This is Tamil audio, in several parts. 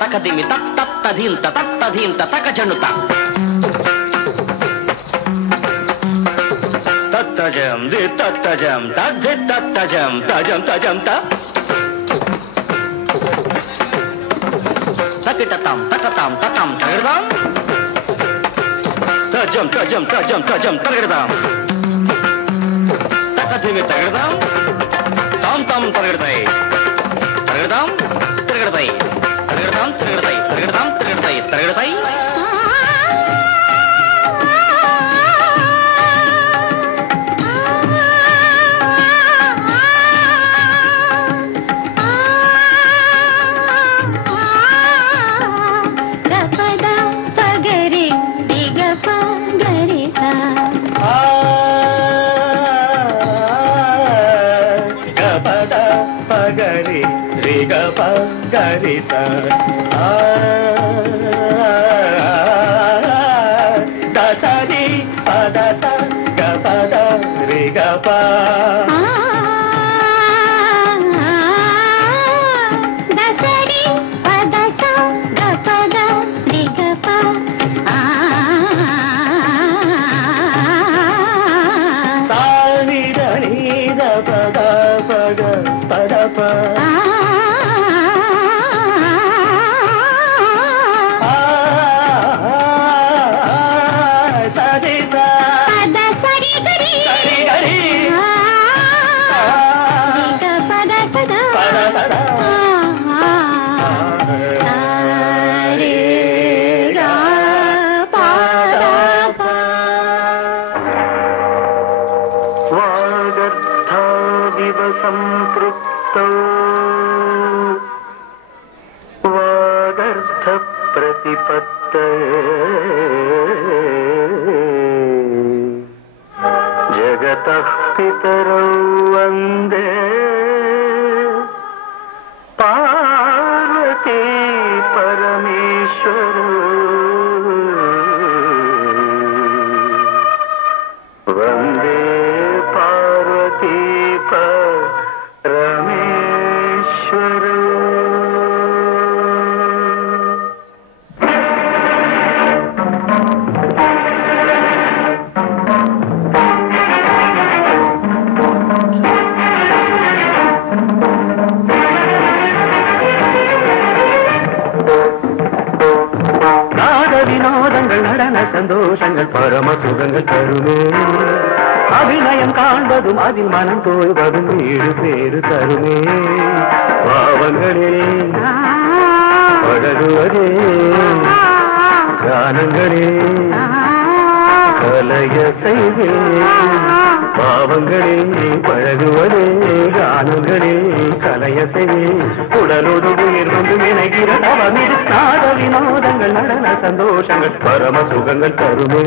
తకదిమి తత్తధీంత తత్తధీంత తకజనుత తత్తజం ది తత్తజం తద్ధి తత్తజం తజం తజం తకిటతాం తకతాం తతాం తగడదాం తజం తజం తజం తజం తగడదాం తకదిమి తగడదాం తాం తాం తగడతాయి తగడదాం తిరగడతాయి తిరగడదాం తిరగడతాయి తిరగడదాం తిరగడతాయి తిరగడతాయి గరిస దసరి పదస గపద రిగప దసరి పదస గపద రిగప సాని దని దపద పగ పదప जगतः पितरौ वन्दे पार्वती परमेश्वरौ वन्दे पार्वती परमेश्वरौ சந்தோஷங்கள் பரம சுகங்கள் தருமே அபிநயம் காண்பதும் அதில் மனம் தோய்வதும் வீடு பேரு தருமே பாவங்களே பழகுவதே கானங்களே கலைய செய்வே பாவங்களே பழகுவதே கானங்களே கலைய செய்வே உடலோடு உயிர் வந்து இணைகிற அவனில் நாத வினோதங்கள் நடன சந்தோஷங்கள் பரம சுகங்கள் தருமே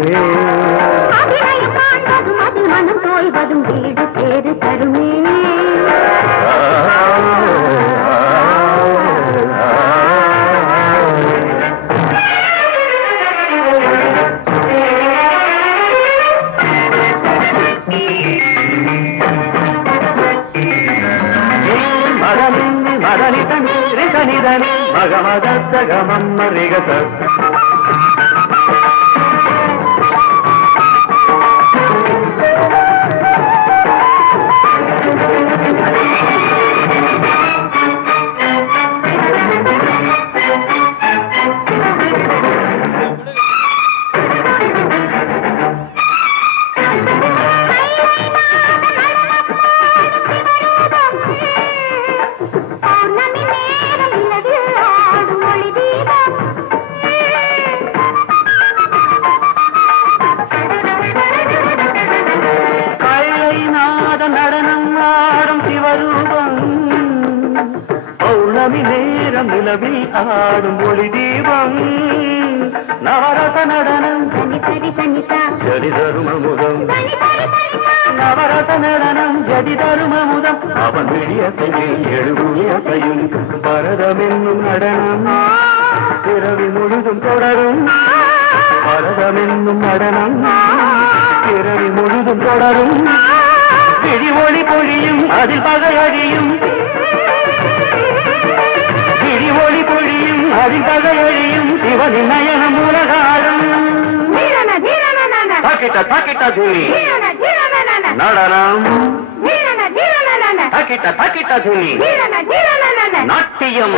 மனம் தோய்வதும் வீடு பேரு தருமே மகமதத்த கமம் மரிகத நிலவில் ஆடும் ஒளி தீபம் நவரச நடனம் ஜதி தருமமுதம் நவரச நடனம் ஜதி தருமமுதம் அவன் விடியசையில் எழுதியசையும் பரதம் என்னும் நடனம் பிறவி முழுதும் தொடரும் பரதம் என்னும் நடனம் பிறவி முழுதும் தொடரும் பிடி ஒளி பொழியும் அதில் பகை அழியும் அதில் தகையழியும் சிவனின் நயனம் உலகாடும் தாக்கிட்ட தாக்கிட்ட தூளி நடனம் தாக்கிட்ட தாக்கிட்ட தூளி நாட்டியம்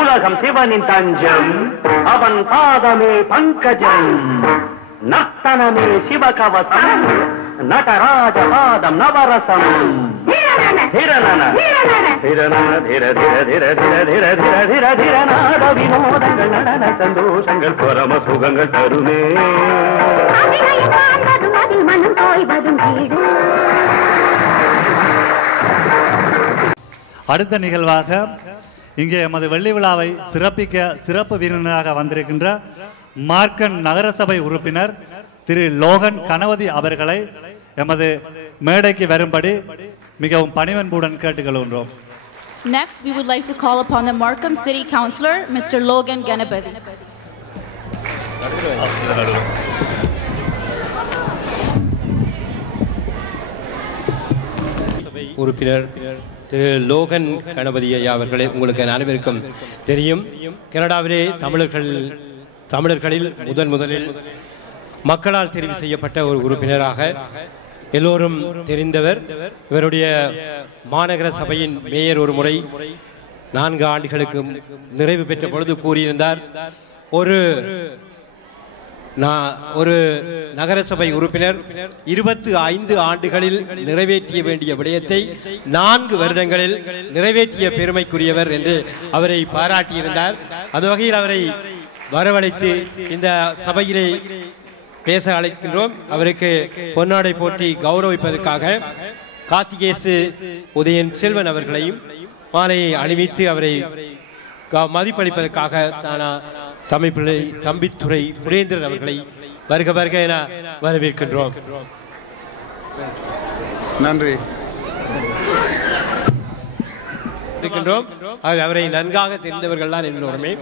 உலகம் சிவனின் தஞ்சம் அவன் பாதமே பங்கஜம் நர்த்தனமே சிவகவசம் நடராஜ பாதம் நவரசம் நாட வினோதங்கள் நடன சந்தோஷங்கள் பரம சுகங்கள் தருமே அடுத்த நிகழ்வாக இங்கே எமது வெள்ளி விழாவை சிறப்பிக்க சிறப்பு விருந்தினராக வந்திருக்கின்ற மார்க்கன் நகரசபை உறுப்பினர் திரு லோகன் கணபதி அவர்களை எமது மேடைக்கு வரும்படி மிகவும் பணிவன்புடன் கேட்டுக்கொள்கின்றோம். Next, we would like to call upon the Markham City Councillor, Mr. Logan Ganapathy. உறுப்பினர் திரு லோகன் கணபதி ஐயா அவர்களே, உங்களுக்கு அனைவருக்கும் தெரியும், கனடாவிலே தமிழர்களில் முதலில் மக்களால் தெரிவு செய்யப்பட்ட ஒரு உறுப்பினராக எல்லோரும் தெரிந்தவர். இவருடைய மாநகர சபையின் மேயர் ஒரு முறை 4 ஆண்டுகளுக்கு நிறைவு பெற்ற பொழுது கூறியிருந்தார், ஒரு நகரசபை உறுப்பினர் 25 ஆண்டுகளில் நிறைவேற்றிய வேண்டிய விடயத்தை 4 வருடங்களில் நிறைவேற்றிய பெருமைக்குரியவர் என்று அவரை பாராட்டியிருந்தார். அந்த வகையில் அவரை வரவழைத்து இந்த சபையிலே பேச அழைக்கின்றோம். அவருக்கு பொன்னாடை போற்றி கௌரவிப்பதற்காக கார்த்திகேசு உதயன் செல்வன் அவர்களையும் மாலையை அணிவித்து அவரை மதிப்பளிப்பதற்காக தம்பித்துறை புரேந்திரன் அவர்களை வருக வருக என வரவேற்கின்றோம். நன்றி. அவரை நன்காக தெரிந்தவர்கள் தான் எல்லோருமே.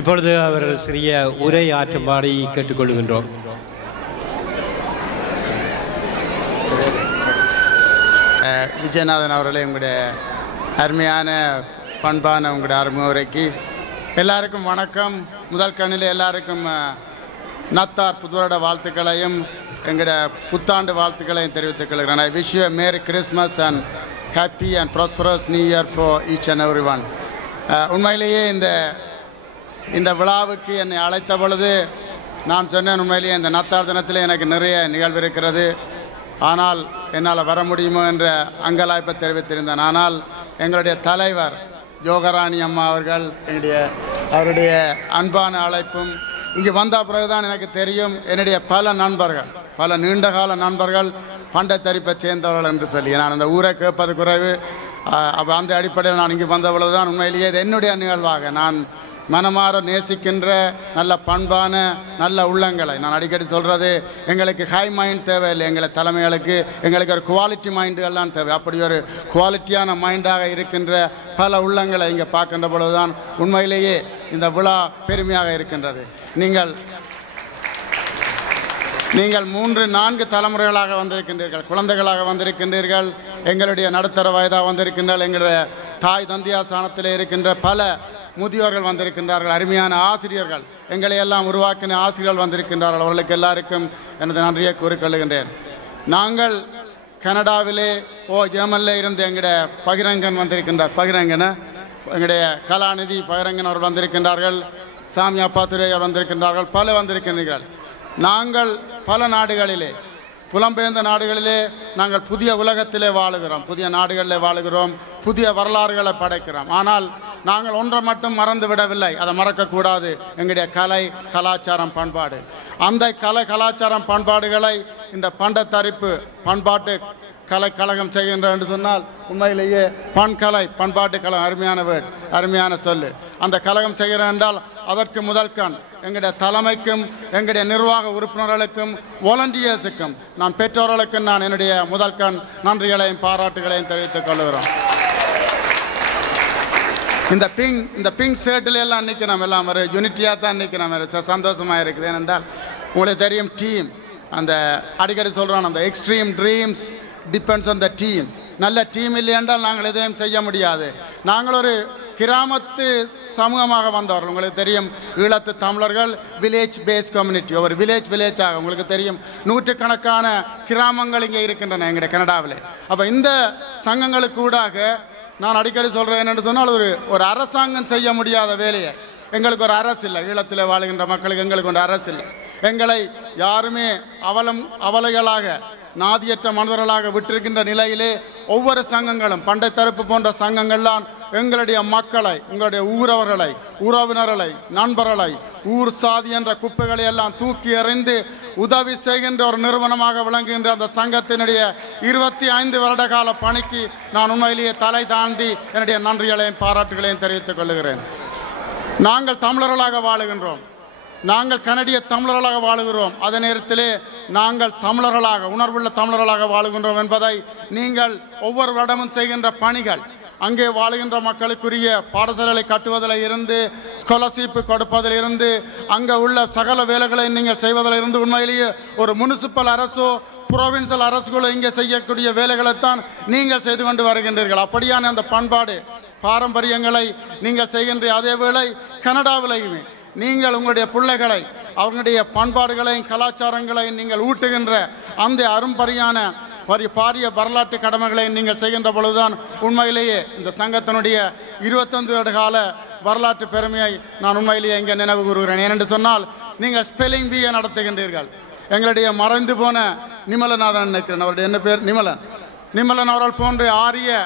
இப்பொழுது அவர் சிறிய உரை ஆற்றுமாறு கேட்டுக்கொள்கின்றோம். விஜயநாதன் அவர்களே, உங்களுடைய அருமையான பண்பான உங்களுடைய அறிமுக உரைக்கு எல்லாருக்கும் வணக்கம். முதல் கண்ணில் எல்லாருக்கும் நத்தார் புதுவருட வாழ்த்துக்களையும் எங்களுடைய புத்தாண்டு வாழ்த்துக்களையும் தெரிவித்துக் கொள்கிறேன். I wish you a Merry Christmas and happy and prosperous New Year for each and everyone. உண்மையிலேயே இந்த விழாவுக்கு என்னை அழைத்த பொழுது நான் சொன்னேன், உண்மையிலேயே இந்த நத்தார் தினத்தில் எனக்கு நிறைய நிகழ்வு இருக்கிறது, ஆனால் என்னால் வர முடியுமோ என்ற அங்கலாய்ப்பை தெரிவித்திருந்தேன். ஆனால் எங்களுடைய தலைவர் யோகராணி அம்மா அவர்கள் அவருடைய அன்பான அழைப்பும் இங்கே வந்த பிறகுதான் எனக்கு தெரியும், என்னுடைய பல நீண்டகால நண்பர்கள் பண்டை தரிப்பை சேர்ந்தவர்கள் என்று சொல்லி நான் அந்த ஊரை கேட்பது குறைவு. அந்த அடிப்படையில் நான் இங்கே வந்த பொழுதுதான் உண்மையிலேயே இது என்னுடைய நிகழ்வாக நான் மனமாற நேசிக்கின்ற நல்ல பண்பான நல்ல உள்ளங்களை, நான் அடிக்கடி சொல்கிறது, எங்களுக்கு ஹை மைண்ட் தேவையில்லை, எங்களை தலைமைகளுக்கு எங்களுக்கு ஒரு குவாலிட்டி மைண்டுகள்லாம் தேவை. அப்படி ஒரு குவாலிட்டியான மைண்டாக இருக்கின்ற பல உள்ளங்களை இங்கே பார்க்கின்ற பொழுதுதான் உண்மையிலேயே இந்த விழா பெருமையாக இருக்கின்றது. நீங்கள் 3-4 தலைமுறைகளாக வந்திருக்கின்றீர்கள், குழந்தைகளாக வந்திருக்கின்றீர்கள், எங்களுடைய நடுத்தர வயதாக வந்திருக்கின்றால், எங்களுடைய தாய் தந்தையா ஸ்தானத்தில் இருக்கின்ற பல முதியோர்கள் வந்திருக்கின்றார்கள், அருமையான ஆசிரியர்கள், எங்களை எல்லாம் உருவாக்கின ஆசிரியர்கள் வந்திருக்கின்றார்கள். அவர்களுக்கு எல்லாருக்கும் எனது நன்றியை கூறிக்கொள்கின்றேன். நாங்கள் கனடாவிலே ஜெர்மனில் இருந்து எங்களுடைய பகிரங்கன் வந்திருக்கின்றார், எங்களுடைய கலாநிதி பகிரங்கன் அவர் வந்திருக்கின்றார்கள், சாமி அப்பாத்துறை அவர் வந்திருக்கின்றார்கள், பல வந்திருக்கின்றீர்கள். நாங்கள் பல நாடுகளிலே, புலம்பெயர்ந்த நாடுகளிலே நாங்கள் புதிய உலகத்திலே வாழுகிறோம், புதிய நாடுகளிலே வாழுகிறோம், புதிய வரலாறுகளை படைக்கிறோம். ஆனால் நாங்கள் ஒன்றை மட்டும் மறந்து விடவில்லை, அதை மறக்கக்கூடாது, எங்களுடைய கலை கலாச்சாரம் பண்பாடு. அந்த கலாச்சாரம் பண்பாடுகளை இந்த பண்டத்தரிப்பு பண்பாட்டு கலைக்கழகம் செய்கின்ற என்று சொன்னால் உண்மையிலேயே பண்பாட்டு கழகம் அருமையான வேர்டு, அருமையான சொல்லு. அந்த கழகம் செய்கிறேன் என்றால் அதற்கு முதல் கண் எங்களுடைய தலைமைக்கும் எங்களுடைய நிர்வாக உறுப்பினர்களுக்கும் வாலண்டியர்ஸுக்கும் நான் பெற்றோர்களுக்கும் நான் என்னுடைய முதல் கண் நன்றிகளையும் பாராட்டுகளையும் தெரிவித்துக் கொள்கிறோம். இந்த பிங்க் ஷர்ட்டில் எல்லாம் நிற்கணும், எல்லாம் ஒரு யூனிட்டியாக தான் நிற்கணும். சந்தோஷமாக இருக்குது. ஏனென்றால் உங்களுக்கு தெரியும் டீம், அந்த அடிக்கடி சொல்கிறோம், அந்த extreme dreams depends on the team. நல்ல டீம் இல்லை என்றால் நாங்கள் எதையும் செய்ய முடியாது. நாங்கள் ஒரு கிராமத்து சமூகமாக வந்தவர்கள். உங்களுக்கு தெரியும், ஈழத்து தமிழர்கள் வில்லேஜ் பேஸ் கம்யூனிட்டி, ஒரு வில்லேஜாக உங்களுக்கு தெரியும் நூற்றுக்கணக்கான கிராமங்கள் இங்கே இருக்கின்றன எங்களுடைய கனடாவில். அப்போ இந்த சங்கங்களுக்கு ஊடாக நான் அடிக்கடி சொல்கிறேன் என்னென்னு சொன்னால், ஒரு அரசாங்கம் செய்ய முடியாத வேலையை, எங்களுக்கு ஒரு அரசு இல்லை, ஈழத்தில் வாழுகின்ற மக்களுக்கு எங்களுக்கு ஒரு அரசு இல்லை. எங்களை யாருமே அவலைகளாக நாதியற்ற மனிதர்களாக விட்டிருக்கின்ற நிலையிலே ஒவ்வொரு சங்கங்களும், பண்டை தரப்பு போன்ற சங்கங்கள்லாம் எங்களுடைய மக்களை, உங்களுடைய ஊரவர்களை, உறவினர்களை, நண்பர்களை, ஊர் சாதி என்ற குப்பைகளை எல்லாம் தூக்கி எறிந்து உதவி செய்கின்ற ஒரு நிறுவனமாக விளங்குகின்ற அந்த சங்கத்தினுடைய 25 வருட கால பணிக்கு நான் உண்மையிலேயே தலை தாண்டி என்னுடைய நன்றிகளையும் பாராட்டுகளையும் தெரிவித்துக் கொள்கிறேன். நாங்கள் தமிழர்களாக வாழுகின்றோம், நாங்கள் கனடிய தமிழர்களாக வாழுகிறோம். அதே நேரத்திலே நாங்கள் தமிழர்களாக, உணர்வுள்ள தமிழர்களாக வாழுகின்றோம் என்பதை நீங்கள் ஒவ்வொரு வருடமும் செய்கின்ற பணிகள், அங்கே வாழுகின்ற மக்களுக்குரிய பாடசாலைகளை கட்டுவதில் இருந்து, ஸ்காலர்ஷிப் கொடுப்பதில் இருந்து, அங்கே உள்ள சகல வேலைகளை நீங்கள் செய்வதில் இருந்து, உண்மையிலேயே ஒரு முனிசிபல் அரசோ புரோவின்சியல் அரசுகளோ இங்கே செய்யக்கூடிய வேலைகளைத்தான் நீங்கள் செய்து கொண்டு வருகின்றீர்கள். அப்படியான அந்த பண்பாடு பாரம்பரியங்களை நீங்கள் செய்கின்ற அதே வேளை கனடாவிலேயுமே நீங்கள் உங்களுடைய பிள்ளைகளை, அவர்களுடைய பண்பாடுகளையும் கலாச்சாரங்களையும் நீங்கள் ஊட்டுகின்ற அந்த அரும்பரியான பாரிய வரலாற்று கடமைகளை நீங்கள் செய்கின்ற பொழுதுதான் உண்மையிலேயே இந்த சங்கத்தினுடைய 25 வருட கால வரலாற்று பெருமையை நான் உண்மையிலேயே இங்கே நினைவு கூறுகிறேன். ஏனென்று சொன்னால், நீங்கள் ஸ்பெல்லிங் பியை நடத்துகின்றீர்கள். எங்களுடைய மறைந்து போன நிமலநாதன் நினைக்கிறேன், அவருடைய என்ன பேர், நிமலன் அவர்கள் போன்ற ஆரிய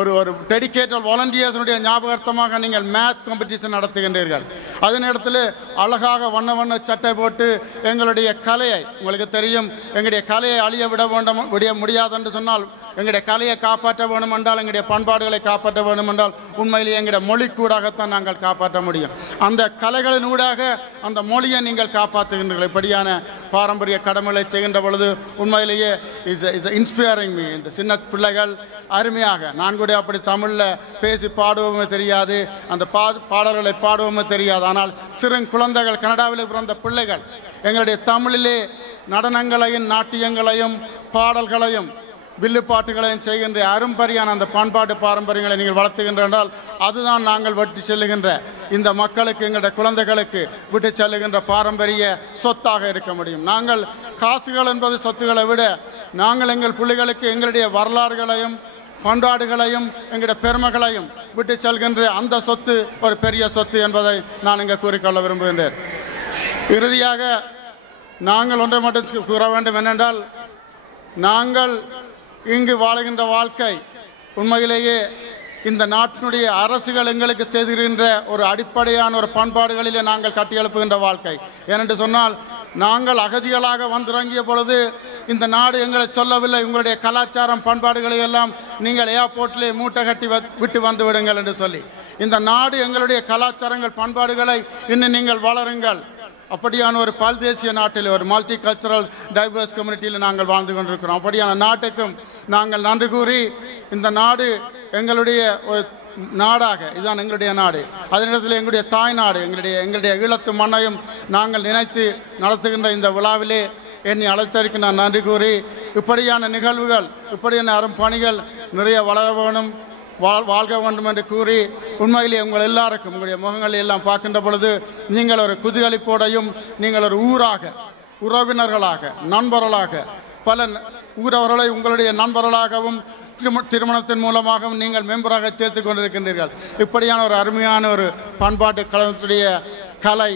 ஒரு டெடிகேட்டட் வாலண்டியர்ஸுடைய ஞாபகார்த்தமாக நீங்கள் மேத் காம்படிஷன் நடத்துகின்றீர்கள். அதே நேரத்தில் அழகாக வண்ண சட்டை போட்டு எங்களுடைய கலையை, உங்களுக்கு தெரியும் எங்களுடைய கலையை அழிய விட முடியாது என்று சொன்னால், எங்களுடைய கலையை காப்பாற்ற வேணும் என்றால், எங்களுடைய பண்பாடுகளை காப்பாற்ற வேணும் என்றால் உண்மையிலேயே எங்களுடைய மொழிக்கூடாகத்தான் நாங்கள் காப்பாற்ற முடியும். அந்த கலைகளின் ஊடாக அந்த மொழியை நீங்கள் காப்பாற்றுகின்றீர்கள். இப்படியான பாரம்பரிய கடமைகளை செய்கின்ற பொழுது உண்மையிலேயே இஸ் இன்ஸ்பைரிங் மீ. இந்த சின்ன பிள்ளைகள் அருமையாக, நான் கூட அப்படி தமிழில் பேசி பாடுவோமே தெரியாது, அந்த பாடல்களை பாடுவோமே தெரியாது. ஆனால் சிறு குழந்தைகள், கனடாவில் பிறந்த பிள்ளைகள் எங்களுடைய தமிழிலே நடனங்களையும் நாட்டியங்களையும் பாடல்களையும் வில்லுப்பாட்டுகளையும் செய்கின்ற அரும்பரியான அந்த பண்பாட்டு பாரம்பரியங்களை நீங்கள் வளர்த்துகின்ற என்றால், அதுதான் நாங்கள் விட்டு செல்லுகின்ற இந்த மக்களுக்கு, எங்களுடைய குழந்தைகளுக்கு விட்டு செல்லுகின்ற பாரம்பரிய சொத்தாக இருக்க முடியும். நாங்கள் காசுகள் என்பது சொத்துக்களை விட, நாங்கள் எங்கள் பிள்ளைகளுக்கு எங்களுடைய வரலாறுகளையும் பண்பாடுகளையும் எங்களுடைய பெருமைகளையும் விட்டு செல்கின்ற அந்த சொத்து ஒரு பெரிய சொத்து என்பதை நான் இங்கே கூறிக்கொள்ள விரும்புகின்றேன். இறுதியாக நாங்கள் ஒன்றை மட்டும் கூற வேண்டும் என்னென்றால், நாங்கள் இங்கு வாழுகின்ற வாழ்க்கை உண்மையிலேயே இந்த நாட்டினுடைய அரசுகள் எங்களுக்கு செய்திருக்கின்ற ஒரு அடிப்படையான ஒரு பண்பாடுகளிலே நாங்கள் கட்டியெழுப்புகின்ற வாழ்க்கை. ஏனென்று சொன்னால், நாங்கள் அகதிகளாக வந்திறங்கிய பொழுது இந்த நாடு எங்களை சொல்லவில்லை, உங்களுடைய கலாச்சாரம் பண்பாடுகளை எல்லாம் நீங்கள் ஏர்போர்ட்டிலே மூட்டை கட்டி விட்டு வந்து விடுங்கள் என்று சொல்லி. இந்த நாடு எங்களுடைய கலாச்சாரங்கள் பண்பாடுகளை இன்னும் நீங்கள் வளருங்கள். அப்படியான ஒரு பல்தேசிய நாட்டில், ஒரு மல்டி கல்ச்சரல் டைவர்ஸ் கம்யூனிட்டியில் நாங்கள் வாழ்ந்து கொண்டிருக்கிறோம். அப்படியான நாட்டுக்கும் நாங்கள் நன்றி கூறி, இந்த நாடு எங்களுடைய ஒரு நாடாக, இதுதான் எங்களுடைய நாடு, அதே நேரத்தில் எங்களுடைய தாய் நாடு, எங்களுடைய ஈழத்து மண்ணையும் நாங்கள் நினைத்து நடத்துகின்ற இந்த விழாவிலே என்னை அழைத்ததற்கு நான் நன்றி கூறி, இப்படியான நிகழ்வுகள், இப்படியான அரும் பணிகள் நிறைய வளர வேணும், வாழ்க வேண்டும் என்று கூறி, உண்மையிலே உங்கள் எல்லாருக்கும் உங்களுடைய முகங்களை எல்லாம் பார்க்கின்ற பொழுது நீங்கள் ஒரு குதூகலிப்போடையும், நீங்கள் ஒரு ஊராக, உறவினர்களாக, நண்பர்களாக, பல ஊரவர்களை உங்களுடைய நண்பர்களாகவும் திருமணத்தின் மூலமாகவும் நீங்கள் மெம்பராக சேர்த்து கொண்டிருக்கின்றீர்கள். இப்படியான ஒரு அருமையான ஒரு பண்பாட்டு கழகத்துடைய கலை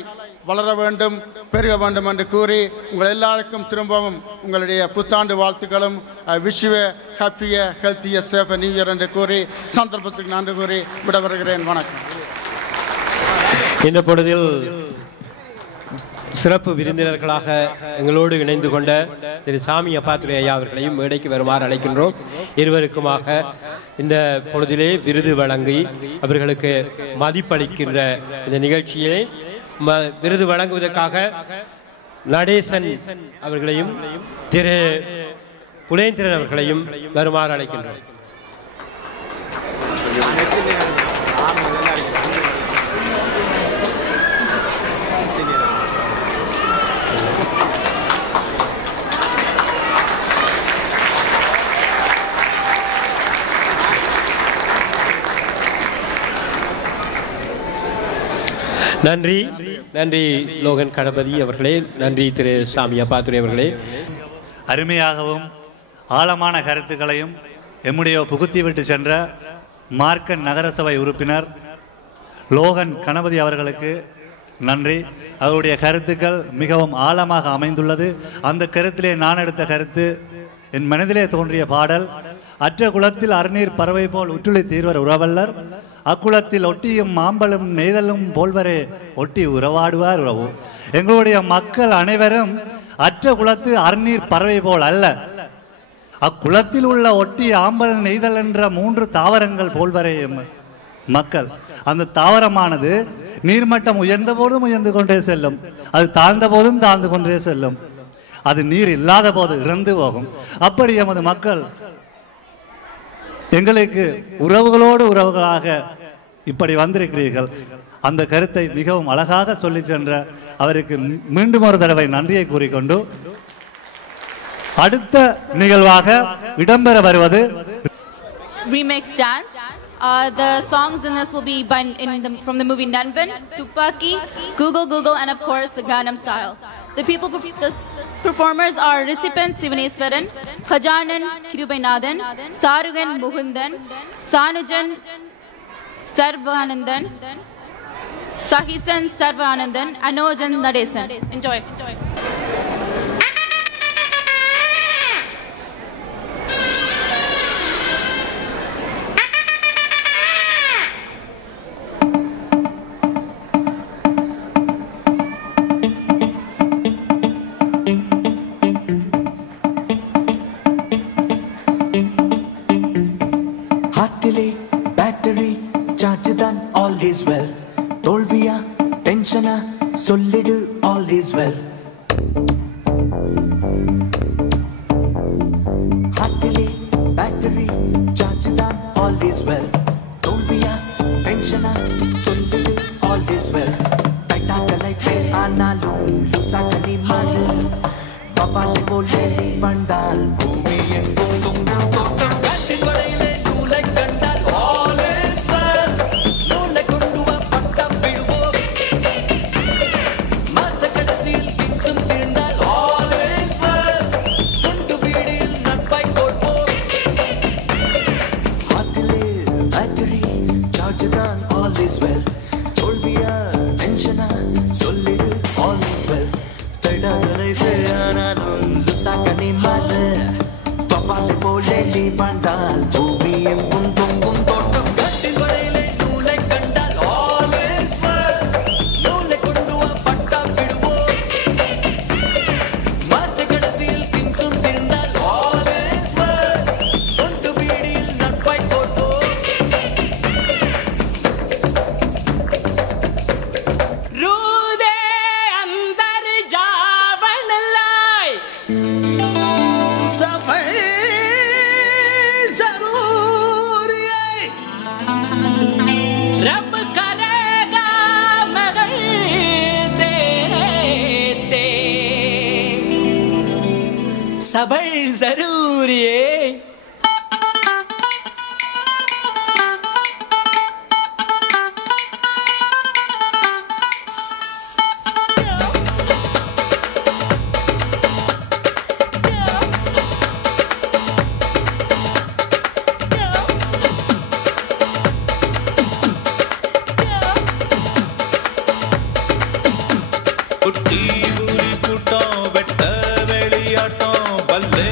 வளர வேண்டும், பெருக வேண்டும் என்று கூறி, உங்கள் எல்லாருக்கும் திரும்பவும் உங்களுடைய புத்தாண்டு வாழ்த்துக்களும், wish you a happy, healthy, safe new year என்று கூறி சந்தர்ப்பத்துக்கு நன்றி கூறி விடைபெறுகிறேன். வணக்கம். இந்த பொழுதில் சிறப்பு விருந்தினர்களாக எங்களோடு இணைந்து கொண்ட திரு சாமி அப்பாத்துரை ஐயா அவர்களையும் மேடைக்கு வருமாறு அழைக்கின்றோம். இருவருக்குமாக இந்த பொழுதிலே விருது வழங்கி அவர்களுக்கு மதிப்பளிக்கின்ற இந்த நிகழ்ச்சியை விருது வழங்குவதற்காக நடேசன் அவர்களையும் திரு புலேந்திரன் அவர்களையும் வருமாறு அழைக்கின்றோம். நன்றி நன்றி லோகன் கணபதி அவர்களே, நன்றி திரு சாமி அப்பாத்துரை அவர்களே. அருமையாகவும் ஆழமான கருத்துக்களையும் எம்முடைய புகுத்திவிட்டு சென்ற மார்க்கன் நகரசபை உறுப்பினர் லோகன் கணபதி அவர்களுக்கு நன்றி. அவருடைய கருத்துக்கள் மிகவும் ஆழமாக அமைந்துள்ளது. அந்த கருத்திலே நான் எடுத்த கருத்து, என் மனதிலே தோன்றிய பாடல், அற்ற குளத்தில் அருநீர் பறவை போல் உற்றுளி தீர்வர் உறவல்லர், அக்குளத்தில் ஒட்டியும் மாம்பழும் நெய்தலும் போல்வரே ஒட்டி உறவாடுவார் உறவு. எங்களுடைய மக்கள் அனைவரும் அற்ற குளத்து அருநீர் பறவை போல் அல்ல, அக்குளத்தில் உள்ள ஒட்டி ஆம்பல் நெய்தல் என்ற 3 தாவரங்கள் போல்வரே மக்கள். அந்த தாவரமானது நீர்மட்டம் உயர்ந்த போதும் உயர்ந்து கொண்டே செல்லும், அது தாழ்ந்த போதும் தாழ்ந்து கொண்டே செல்லும், அது நீர் இல்லாத போது இறந்து போகும். அப்படி எமது மக்கள் எங்களுக்கு உறவுகளோடு உறவுகளாக இப்படி வந்திருக்கிறீர்கள். அந்த கருத்தை மிகவும் அழகாக சொல்லி சென்ற அவருக்கு மீண்டும் ஒரு தடவை நன்றியை கூறிக்கொண்டு அடுத்த நிகழ்வாக இடம்பெற வருவது remix dance. The songs in this will be from the movie Nanban, Tupaki, Google, and of course the Gangnam Style. The performers are Recipients Sivaneswaran, Khajanan Kirubainathan, Sarugan Mukundan, Sanujan Sarvanandan, Sahisan Sarvanandan, Anojan Nadesan. Enjoy. Battery charge than all is well. Tolviya tension solid all is well. Hathile battery charge than all is well. Tolviya tension solid all is well. Taita life analum lusakani malu papale bole vandal bhumi engum tungum totam katin vadaile nulai kandal all is well. Nulai konduva pattam viduvo mansa kadasil kingsum tirndal all is well. Kundu beedil natpai kodpo hathile battery charge than all is well. Tolviya tension solid all is well. Taita life analum lusakani malu papale bole vandal bhumi engum tungum totam katin vadaile nulai kandal all is well. Nulai konduva pattam viduvo mansa kadasil kingsum tirndal all is well. Kundu beedil natpai kodpo rude andar javan lai safai zaruri hai rab karega magal tere te sabar zaruri hai. குட்டி புலி கூட்டம் வெட்ட வெளியாட்டம் பல்லே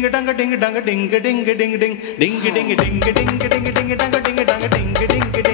ding dang ding dang ding ding ding ding ding ding ding ding ding ding dang ding dang ding ding ding ding.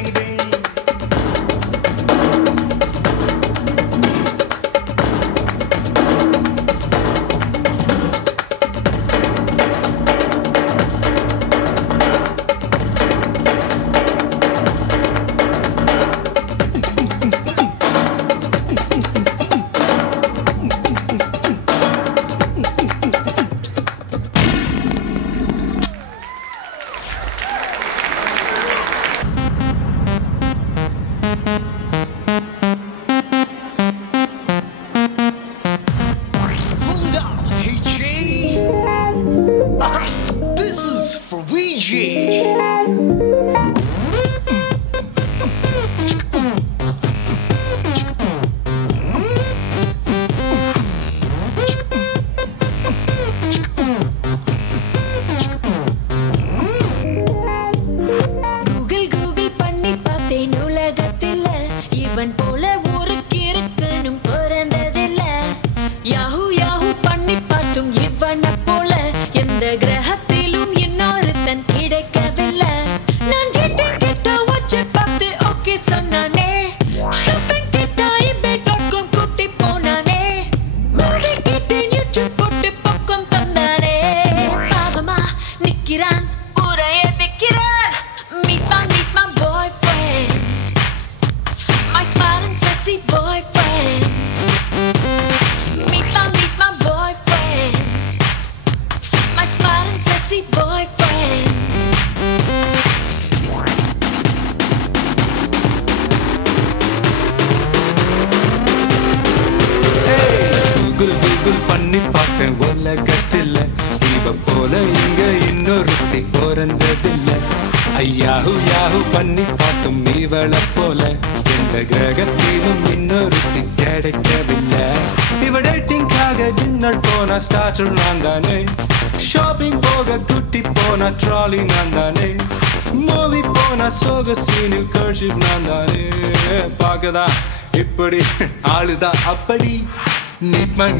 Meet my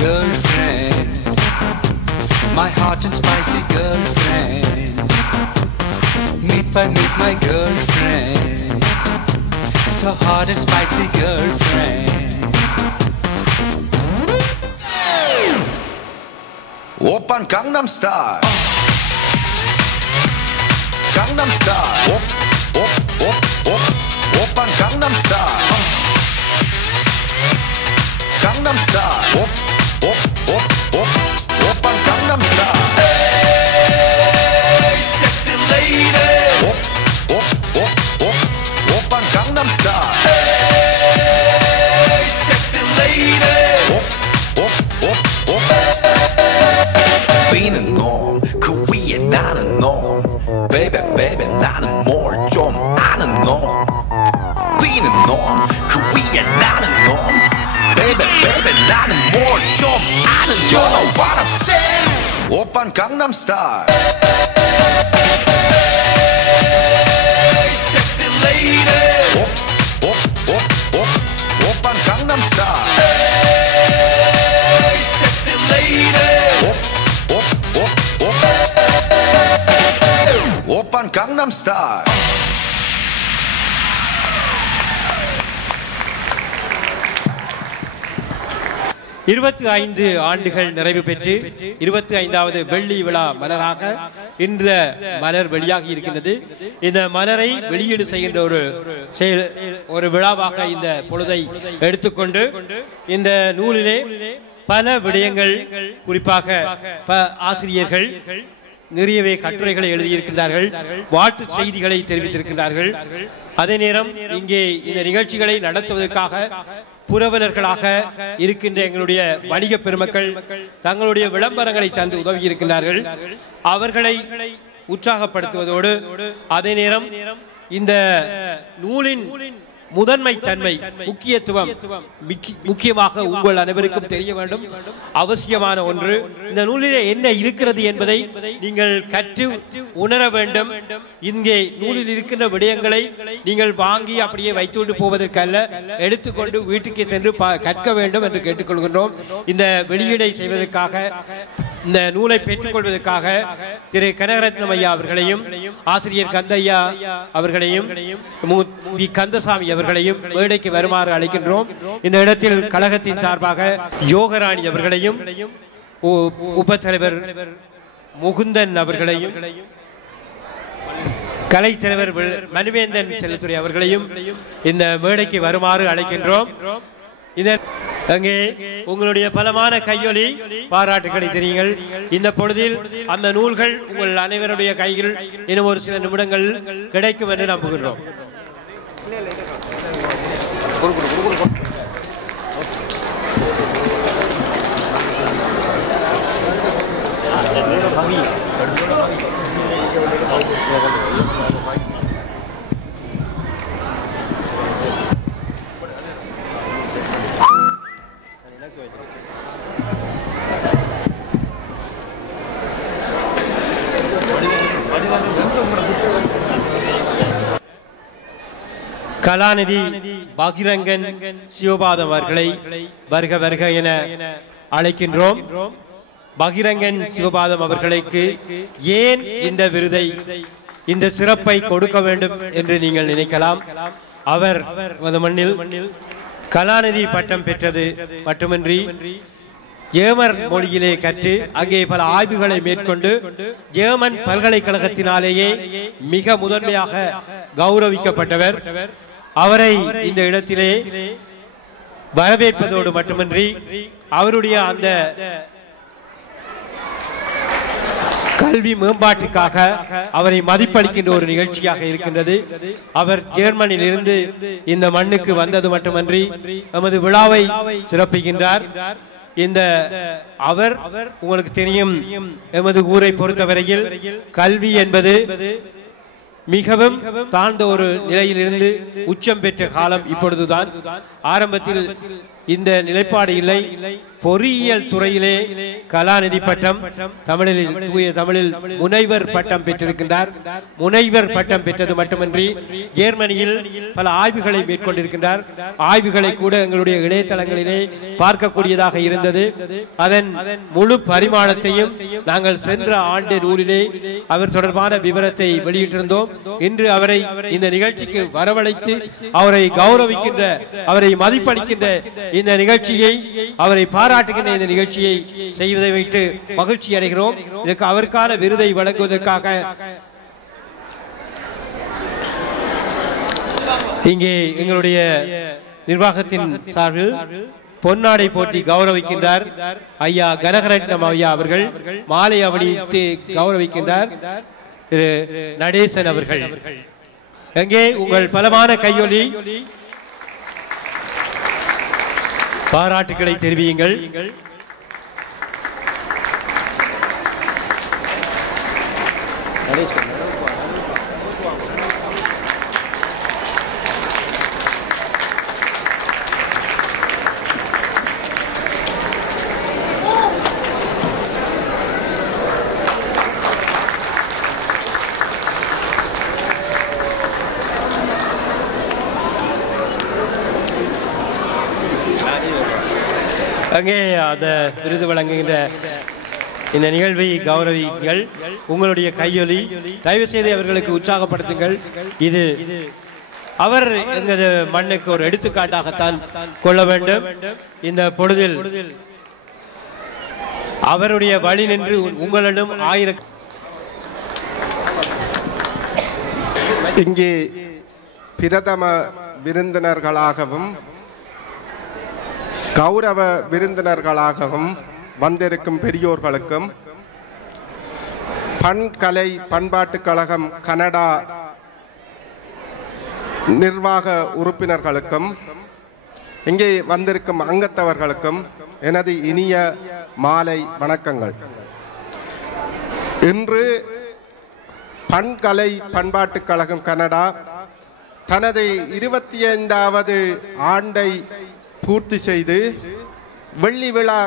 girlfriend, my hot and spicy girlfriend. Meet my girlfriend, so hot and spicy girlfriend. Oppan Gangnam Style. Gangnam Style. Oppan Gangnam Style. Gangnam Style. Oppan Gangnam Style. Hey, sexy lady. Oppan Gangnam Style. Hey, sexy lady. Being norm, Korea 나는 norm. Baby, baby, 나는 more 좀 아는 norm. Being norm, Korea 나는 norm. Baby, baby, 나는 more 좀 아는 You know what I'm saying? 오빤 Gangnam Style. Hey, sexy lady. 오빤 Gangnam Style. Hey, sexy lady. 오빤 Gangnam Style. 25 ஆண்டுகள் நிறைவு பெற்று 25வது வெள்ளி விழா மலராக இந்த மலர் வெளியாகி இருக்கின்றது. இந்த மலரை வெளியீடு செய்கின்ற ஒரு விழாவாக இந்த பொழுதை எடுத்துக்கொண்டு இந்த நூலிலே பல விடயங்கள், குறிப்பாக ஆசிரியர்கள் நிறையவே கட்டுரைகளை எழுதியிருக்கிறார்கள், வாழ்த்து செய்திகளை தெரிவித்திருக்கிறார்கள். அதே நேரம் இங்கே இந்த நிகழ்ச்சிகளை நடத்துவதற்காக புரவலர்களாக இருக்கின்ற எங்களுடைய வணிக பெருமக்கள் தங்களுடைய விளம்பரங்களை தந்து உதவி இருக்கின்றார்கள். அவர்களை உற்சாகப்படுத்துவதோடு அதே நேரம் இந்த நூலின் முதன்மை தன்மை, முக்கியத்துவம் முக்கியமாக உங்கள் அனைவருக்கும் தெரிய வேண்டும். அவசியமான ஒன்று. இந்த நூலிலே என்ன இருக்கிறது என்பதை நீங்கள் கற்று உணர வேண்டும். இங்கே நூலில் இருக்கின்ற விடயங்களை நீங்கள் வாங்கி அப்படியே வைத்துவிட்டு போவதற்கல்ல, எடுத்துக்கொண்டு வீட்டுக்கு சென்று கற்க வேண்டும் என்று கேட்டுக்கொள்கின்றோம். இந்த வெளியீடை செய்வதற்காக இந்த நூலை பெற்றுக்கொள்வதற்காக திரு கனகரத்னம் ஐயா அவர்களையும் ஆசிரியர் கந்தையா அவர்களையும் வி கந்தசாமி அவர்களையும் மேடைக்கு வருமாறு அழைக்கின்றோம். இந்த இடத்தில் கழகத்தின் சார்பாக யோகராணி அவர்களையும் உப தலைவர் முகுந்தன் அவர்களையும் கலைத்தலைவர் மனுவேந்தன் செல்லத்துறை அவர்களையும் இந்த மேடைக்கு வருமாறு அழைக்கின்றோம். அங்கே உங்களுடைய பலமான கையொலி பாராட்டுகளை தெரியுங்கள். இந்த பொழுதில் அந்த நூல்கள் உங்கள் அனைவருடைய கைகள் இன்னும் ஒரு சில நிமிடங்கள் கிடைக்கும் என்று நம்புகின்றோம். கலாநிதி பகிரங்கன் சிவபாதம் அவர்களை வருக வருக என அழைக்கின்றோம். பகிரங்கன் சிவபாதம் அவர்களுக்கு ஏன் இந்த விருதை, இந்த சிறப்பை கொடுக்க வேண்டும் என்று நீங்கள் நினைக்கலாம். அவர் மண்ணில் கலாநிதி பட்டம் பெற்றது மட்டுமின்றி ஜெர்மன் மொழியிலே கற்று அங்கே பல ஆய்வுகளை மேற்கொண்டு ஜெர்மன் பல்கலைக்கழகத்தினாலேயே மிக முதன்மையாக கௌரவிக்கப்பட்டவர். அவரை இந்த இடத்திலே வரவேற்பதோடு மட்டுமின்றி அவருடைய அந்த கல்வி மேம்பாட்டுக்காக அவரை மதிப்பளிக்கின்ற ஒரு நிகழ்ச்சியாக இருக்கின்றது. அவர் ஜெர்மனியில் இருந்து இந்த மண்ணுக்கு வந்தது மட்டுமன்றி நமது விழாவை சிறப்பிக்கின்றார். இந்த அவர் உங்களுக்கு தெரியும், எமது ஊரை பொறுத்தவரையில் கல்வி என்பது மிகவும் தாழ்ந்த ஒரு நிலையிலிருந்து உச்சம் பெற்ற காலம் இப்பொழுதுதான். ஆரம்பத்தில் இந்த நிலைப்பாடு இல்லை. பொறியியல் துறையிலே கலாநிதி பட்டம், தமிழில் தூய தமிழில் முனைவர் பட்டம் பெற்றிருக்கின்றார். முனைவர் பட்டம் பெற்றது மட்டுமின்றி ஜெர்மனியில் பல ஆய்வுகளை மேற்கொண்டிருக்கின்றார். ஆய்வுகளை கூட எங்களுடைய இணையதளங்களிலே பார்க்கக்கூடியதாக இருந்தது. அதன் முழு பரிமாணத்தையும் நாங்கள் சென்ற ஆண்டு நூலிலே அவர் தொடர்பான விவரத்தை வெளியிட்டிருந்தோம். இன்று அவரை இந்த நிகழ்ச்சிக்கு வரவழைத்து அவரை கௌரவிக்கின்ற, அவரை மதிப்பளிக்கின்ற இந்த நிகழ்ச்சியை, அவரை பாராட்டுகின்ற இந்த நிகழ்ச்சியை செய்வதை வைத்து மகிழ்ச்சி அடைகிறோம். இதற்கு அவருக்கான விருதை வழங்குவதற்காக இங்கே எங்களுடைய நிர்வாகத்தின் சார்பில் பொன்னாடை போட்டி கௌரவிக்கின்றார் ஐயா கனகரட்னம் ஐயா அவர்கள். மாலை அணிவித்து கௌரவிக்கின்றார் திரு நடேசன் அவர்கள். எங்கே உங்கள் பலமான கையொலி பாராட்டுக்களை தெரிவியுங்கள். அங்கே அந்த விருது வழங்குகின்ற இந்த நிகழ்வை கௌரவிங்கள். உங்களுடைய கையொலி தயவு செய்து அவர்களுக்கு உற்சாகப்படுத்துங்கள். இது அவர் எங்களது மண்ணுக்கு ஒரு எடுத்துக்காட்டாகத்தான் கொள்ள வேண்டும். இந்த பொழுதில் அவருடைய வழி நின்று உங்களிடம் இங்கே பிரதம விருந்தினர்களாகவும் கௌரவ விருந்தினர்களாகவும் வந்திருக்கும் பெரியோர்களுக்கும், பண்கலை பண்பாட்டுக் கழகம் கனடா நிர்வாக உறுப்பினர்களுக்கும், இங்கே வந்திருக்கும் அங்கத்தவர்களுக்கும் எனது இனிய மாலை வணக்கங்கள். இன்று பண்கலை பண்பாட்டுக் கழகம் கனடா தனது 25வது ஆண்டை பூர்த்தி செய்து வெள்ளி விழா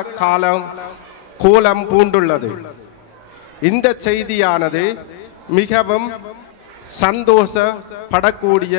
கோலம் பூண்டுள்ளது. இந்த செய்தியானது மிகவும் சந்தோஷப்படக்கூடிய